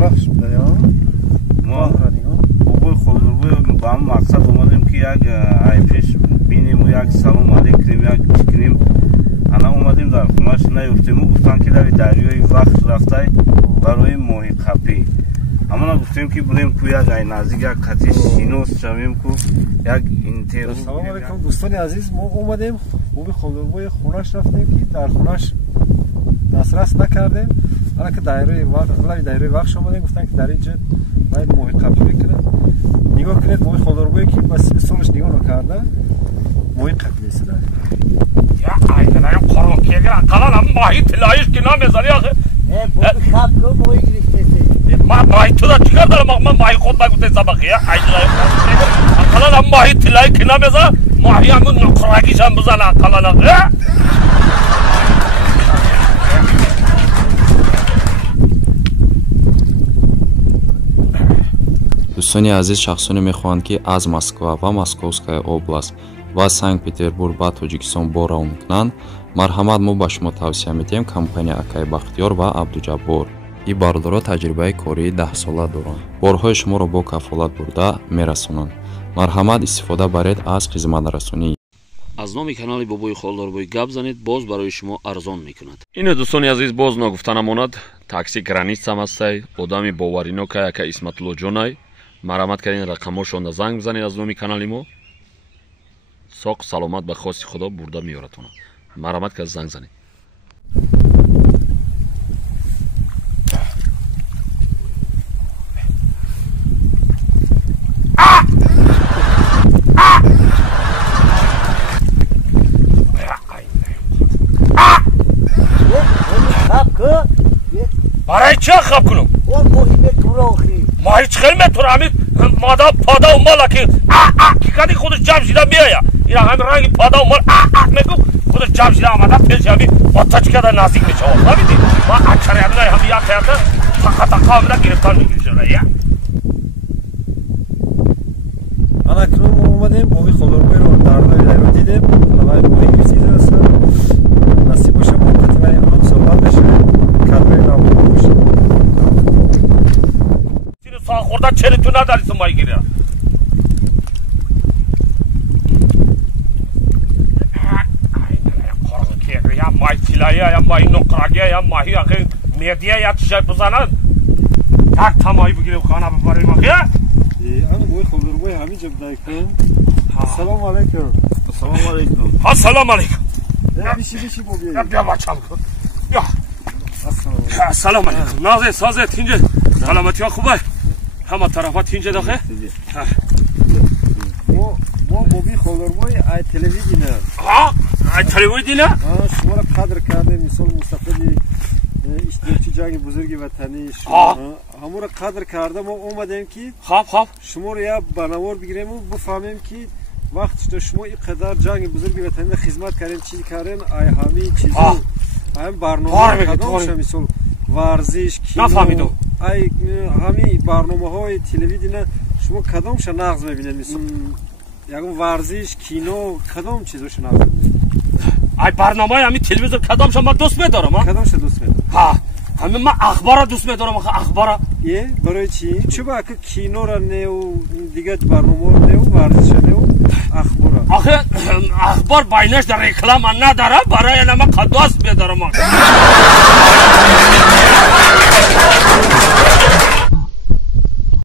بخش بده ما بابای خودروی با هم مقصد اومدیم که یک پیش بینیم و یک سلام علیک کنیم یک کنیم. انا اومدیم در خونهش نیفتیم و گفتن که در دریای وقت رفته برای ماهی قپی. اما گفتیم که بریم که یک نزدیک یک قطعه شینوس شویم که یک اینتر. سلام علیکم دوستان عزیز، ما اومدیم بابای خودروی خونهش رفتیم که در خونهش دسترس نکردیم. الان که دایره وقت اومدیم گفتن که در اینجا باید ماهی قپی بکنن. نگاه کنید بابای خودروی که بس سالش نگاه نکرده ماهی قپی نیست. یا اینا یا قرآن که اگر اقلا ماهی طلایش که نمیذاری آخه بابای خب کو ماهی گرفته ما ماهی تو دا چیکار دارم؟ من ماهی خود نگفته سبقی یا اقلا ماهی طلایی که نمیذار ماهی همون نقرگیش هم بزن اقلا دوستانی عزیز، شخصانی میخواهند که از مسکو و مسکووسکая область و سنت پتربورگ با توجیکستان بارا میکنند، مرحمت ما به شما توصیه میتیم کمپانی اکای بختیار و عبدوجبار. این برادرها تجربه کاری 10 ساله دارند. بارهای شما را با کفالت برده میرسونند. مرحمت استفاده برید از خدمت رسانی. از نام کانال بابای خالداربوی گپ زنید، باز برای شما ارزان میکند. این دوستانی عزیز باز نگفته نماند تاکسی گرانیت هم هستی، آدمی باورینو که اسمت الله جونای مرحمت کردین رقماشون زنگ بزنید از نام کانال ما. ساق سلامت به خواست خدا برده میارتونه. مرحمت که زنگ زنید. برای چه خب کنم؟ اون ماهی تو آخری ماهی چخیل میتونه همین مادا پادا و مالا که که کدی خودش جمع شده بیایا اینا همین رنگ پادا و مال میگو خودش جمع شده آمده پیش همین آتش کده نزدیک میشه نمیدی ما اکثر یادونه همین یک تیاته تقا همینه گرفتار میگیری شده یا الان اکنون ما اومدیم بابای خودروی رو در دایره دیدیم برای ماهی گرفتید هستن. نصیب باشه مدتی برای هم صحبت بشه کدوی نام باشه. سینو سا خورده چلی تو نداری تو ماهی گیری یا ماهی تیلایی یا ماهی نقرگی یا ماهی آخه میدیه یا چیزای بزنن یک تا ماهی بگیریم خانه ببریم آخه انا بابای خودروی همینجا بدای کن. سلام علیکم. سلام علیکم. سلام علیکم. بیشی بابی. بیا بچم کن. بیا. سلام علیکم. نازه سازه تینجه. سلامتی ها خوبه. همه طرفات تینجه داخل. ما بابی خودروی ای تلویزیون. ها؟ ای تلویزیون؟ شما را قدر کرده مثال مستقلی اشتراکی جنگ بزرگ وطنی شما همون را قدر کرده ما اومدیم که خواب شما رو یا برنامه بگیریم و بفهمیم که وقتی شما اینقدر جنگ بزرگ وطنی خدمت کردین چی کردین ای همین چیزا هم برنامه کدامش مثال ورزش کینو نفهمیدم ای همین برنامه‌های تلویزیون شما کدامش نقض می‌بینید مثلا یکم ورزش کینو کدام چیزاش نقض می‌بینید ای برنامه همین تلویزیون کدامش من دوست می‌دارم کدامش دوست می‌دارم همین من اخبار دوست می‌دارم اخبار برای چی چرا که کینو را نه و دیگه برنامه را نه و ورزش نه و اخبار آخه اخبار باینش در رکلام نداره برای من قداس می‌دارم